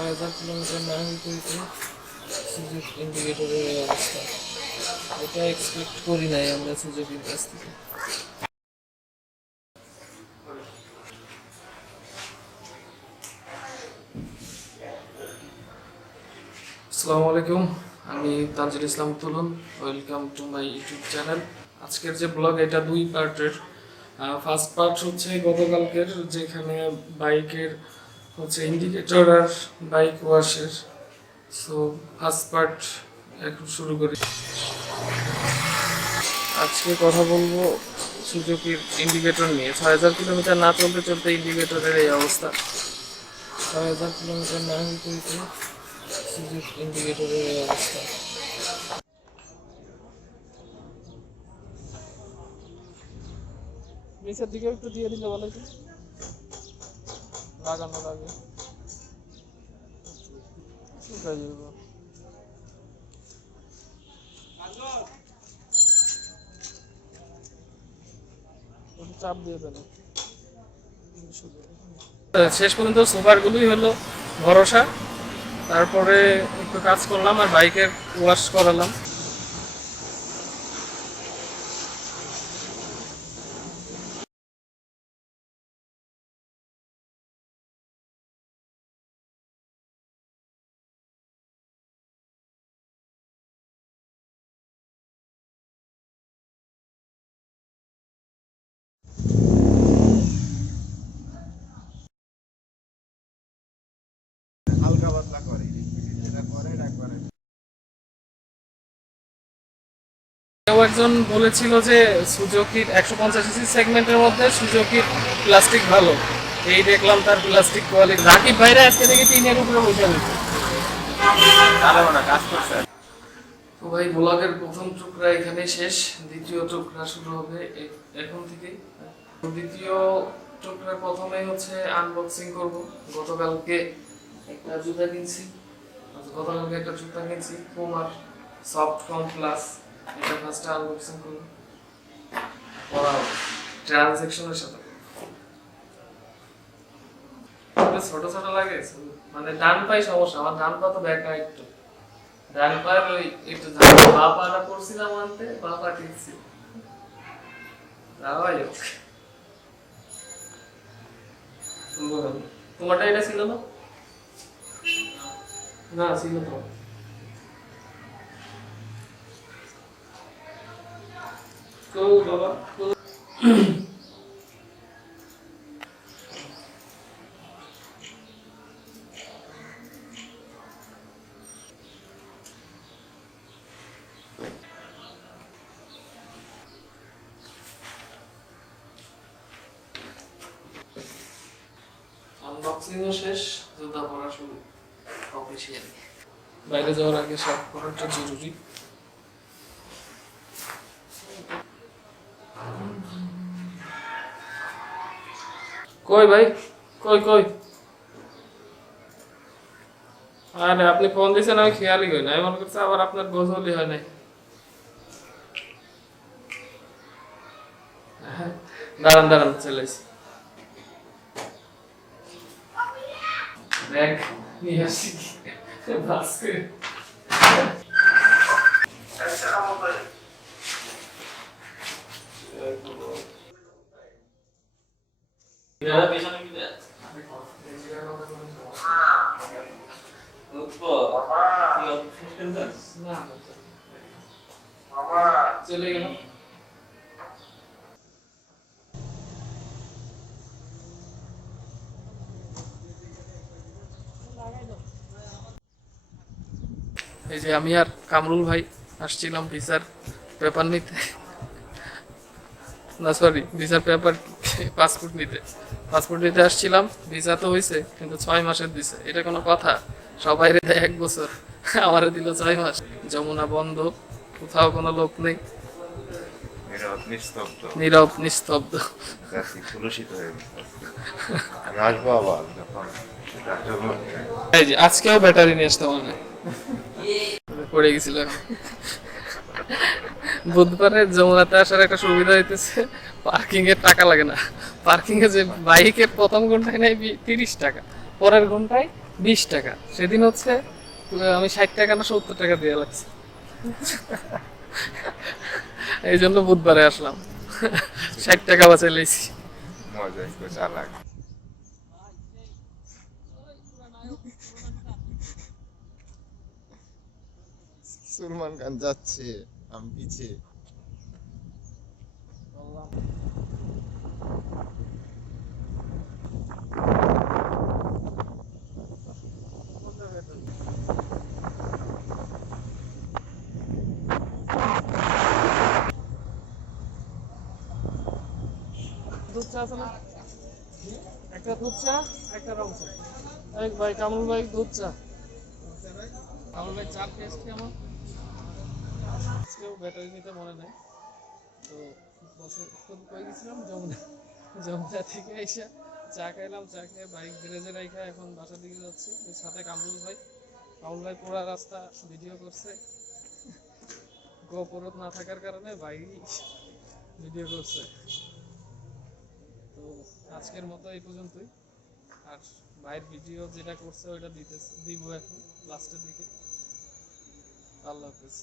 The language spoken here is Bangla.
1000 কিলোমিটার না হইতে হইতে সুযোগ ইন্ডিকেটরের এই অবস্থা। এটা এক্সপেক্ট করি নাই আমরা সুযোগের কাছ থেকে। আসসালামু আলাইকুম, আমি তানজিল ইসলাম তুলুন। Welcome to my YouTube channel. আজকের যে ব্লগ এটা 2 পার্টের। ফার্স্ট পার্ট হচ্ছে গতকালকের, যেখানে বাইকের হচ্ছে ইন্ডিকেটর আর বাইক ওয়াশের। সো ফার্স্ট পার্ট এখন শুরু করি। আজকে কথা বলবো সুজুকির ইন্ডিকেটর নিয়ে। 6000 কিলোমিটার না চলতে চলতে ইন্ডিকেটরের এই অবস্থা। 6000 কিলোমিটার না হইতে হইতে সুজুক ইন্ডিকেটরের এই অবস্থা। নিচের দিকে একটু দিয়ে দিলে ভালো হতো, লাগানোর আগে শুকাই যাবে। চাপ দিয়ে দেন। শেষ পর্যন্ত সুপারগুলোই হলো ভরসা। তারপরে একটু কাজ করলাম আর বাইকের ওয়াশ করালাম। হালকা পাতলা করে যেটা করে একবারে। কেউ একজন বলেছিল যে সুজুকির 150cc সেগমেন্টের মধ্যে সুজুকির প্লাস্টিক ভালো। এই দেখলাম তার প্লাস্টিক কোয়ালিটি। রাকিব ভাইরা আজকে থেকে টিনের উপরে বসে রয়েছে, কাজ করছে। তো ভাই ব্লগের প্রথম টুকরা এখানে শেষ। দ্বিতীয় টুকরা শুরু হবে এখন থেকে। দ্বিতীয় টুকরা প্রথমে হচ্ছে আনবক্সিং করব। গতকালকে একটা জুতা কিনছি, পুমার সফট কম প্লাস। এটা ফার্স্টে আনবক্সিং করব, পড়া ট্রানজ্যাকশনের সাথে। ছোট ছোট লাগে, মানে ডান পাই সমস্যা। আমার ডান পা তো ব্যাকা একটু, ডান পায়ের ওই একটু বা পাটা করছিলাম আনতে, বা পা ঠিক ছিল। তোমারটা এটা ছিল না? না ছিল তো। তো বাবা আনবক্সিংও শেষ, জুতা পরা শুরু অফিসিয়ালি। বাইরে যাওয়ার আগে সব করাটা জরুরি। কই ভাই, কই কই? আরে আপনি ফোন দিয়েছেন, আমি খেয়ালই করি না। আমি মনে করছি আবার আপনার গোসলই হয় নাই। দাঁড়ান দাঁড়ান, চলে এসেছি। দেখ নিয়ে আসি বাস করে। চলে গেল। এই যে আমি আর কামরুল ভাই আসছিলাম ভিসার পেপার নিতে, না সরি ভিসার পেপার, পাসপোর্ট নিতে আসছিলাম। ভিসা তো হয়েছে, কিন্তু 6 মাসের দিছে। এটা কোনো কথা? সবাই দেয় 1 বছর, আমারে দিল 6 মাস। যমুনা বন্ধ, কোথাও কোনো লোক নেই, নীরব নিস্তব্ধ। এই যে আজকেও ব্যাটারি নিয়ে আসতে হবে, পড়ে গেছিল। বুধবারে যমুনাতে আসার একটা সুবিধা হইতেছে, পার্কিং এর টাকা লাগে না। পার্কিং এ যে বাইকের প্রথম ঘন্টায় নেয় 30 টাকা, পরের ঘন্টায় 20 টাকা। সেদিন হচ্ছে আমি 60 টাকা না 70 টাকা দিয়ে লাগছে। এই জন্য বুধবারে আসলাম। 60 টাকা বাঁচাই লাইছি। মজাই তো চালাক। সুলমান খান যাচ্ছে, আমি পিছে। দুধ চা আছে না? একটা দুধ চা, একটা রং চা। এই ভাই কামরুল ভাই দুধ চা। কামরুল ভাই চার টেস্ট কেমন? আজকেও ব্যাটারি নিতে মনে নেই। তো বছর কই গেছিলাম যমুনা, যমুনা থেকে এসে চা খাইলাম, চা খেয়ে বাইক গ্যারেজে রাইখা এখন বাসার দিকে যাচ্ছি। ওই সাথে কামরুল ভাই, কামরুল ভাই পুরা রাস্তা ভিডিও করছে। গোপুর না থাকার কারণে ভাই ভিডিও করছে। তো আজকের মতো এই পর্যন্তই। আর ভাইয়ের ভিডিও যেটা করছে ওইটা দিব এখন লাস্টের দিকে। আল্লাহ হাফেজ।